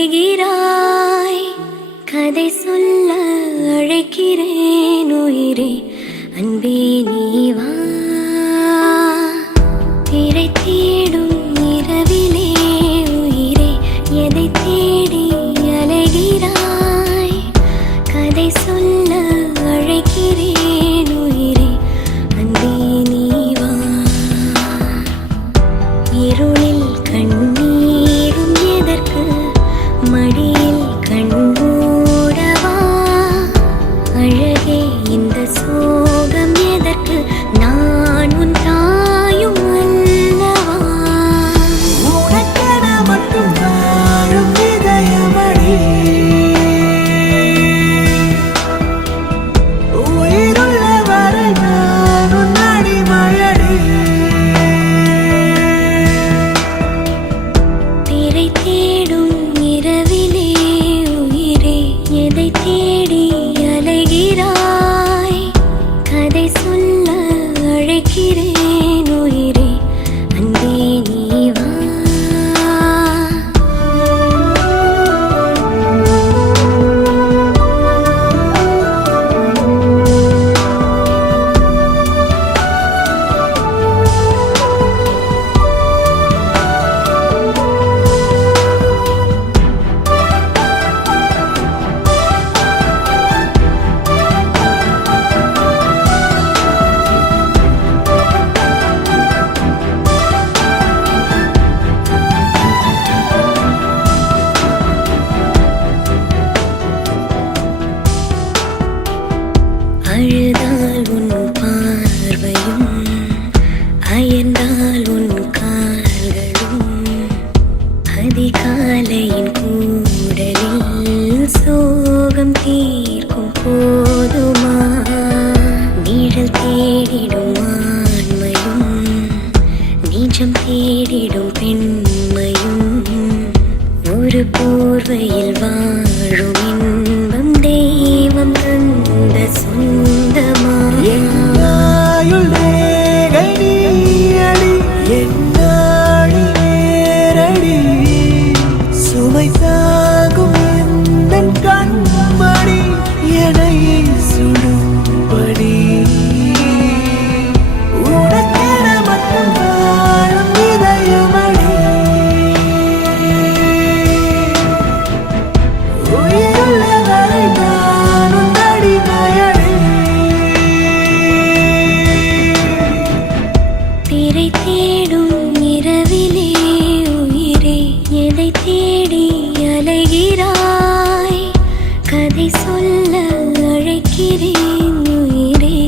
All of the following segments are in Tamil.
அலைகிறாய். கதை சொல்ல அழைக்கிறேன் உயிரே, அன்பே நீ வா. திரை தேடும் இரவிலே உயிரே, எதை தேடி அலைகிறாய். கதை சொல்ல அழைக்கிறேன் உயிரே, அன்பே நீ வா. இருளில் கண்ணீரும் எதற்கு, மடியில் கண்மூடவா. அழகே இந்த சோகம் எதற்கு, நான் உன் தாயும் அல்லவா. உனக்கென மட்டும் வாழும் இதயமடி, உயிருள்ள வரை நான் உன் அடிமையடி. திரை தேடும் இரவிலே உயிரே, எதை தேடி அலைகிறாய். கதை சொல்ல அழைக்கிறேன் உயிரே, அன்பே நீ வா. அழுதால் உன் பார்வையும், அயர்ந்தால் உன் கால்களும், அதிகாலையின் கூடலில் சோகம் தீர்க்கும் போதுமா. நிழல் தேடிடும் ஆண்மையும், நிஜம் தேடிடும் பெண்மையும், ஒரு போர்வையில் வாழும் இன்பம் தெய்வம் தந்த சொந்தமா. என்னாயுள் ரேகை நீயடி, என்னாழி வேரடி, சுமை தாங்கும் எந்தன் கண்மணி, என்னை சுடும்படி. உனக்கென மட்டும் வாழும் இதயமடி, உயிருள்ள வரை நான் உன் அடிமையடி. திரை தேடும் இரவிலே உயிரே, எதை தேடி அலைகிறாய். கதை சொல்ல அழைக்கிறேன் உயிரே,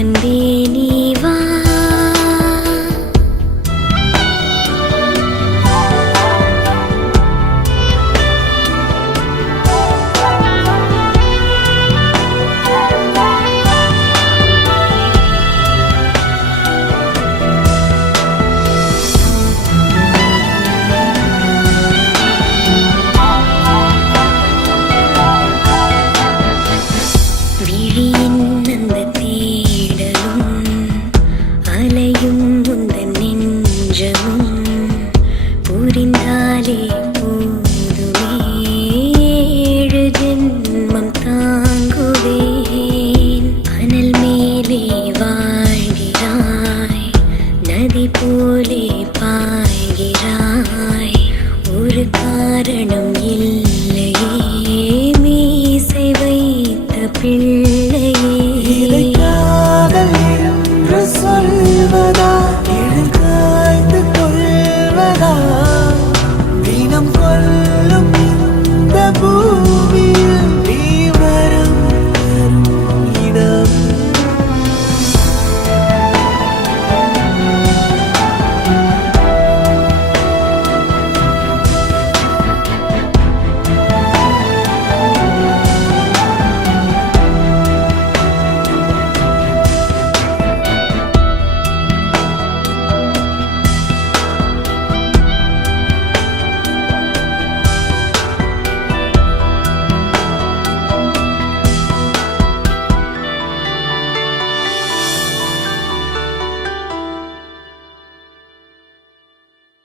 அன்பே நீ வா. விழியின் அந்த தேடலும், அலையும் உந்தன் நெஞ்சமும், புரிந்தாலே போதுமே, 7 ஜென்மம் தாங்குவேன். அனல் மேலே வாழ்கிறாய், நதி போலே பாய்கிறாய், ஒரு காரணம் இல்லையே, மீசை வைத்த பிள்ளை